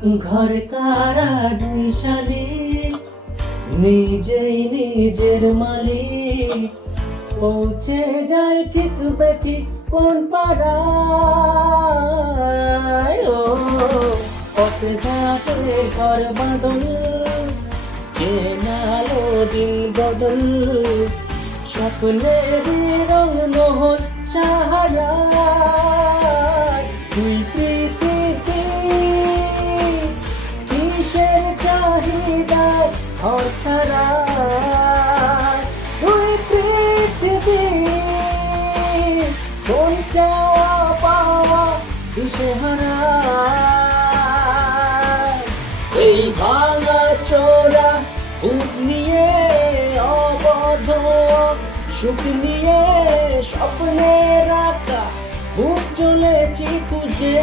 ঘর কারা দুই শালিক, নিজেই নিজের মালিক। পৌঁছে যায় ঠিক বেঠিক কোন পাড়ায়। ও পথে ঘাটে ঘর বাঁধন, চেনালো দিন বদল। স্বপ্নের রং মোহন সাহারায়। দুই পৃথিবী কিসের চাহিদা অছাড়া। দুই পৃথিবী কোন চাওয়া পাওয়া দিশেহারা। এই ভাঙা চোরা বুক নিয়ে অবধ সুখ নিয়ে স্বপ্নের আঁকা বুক চলেছি খুঁজে।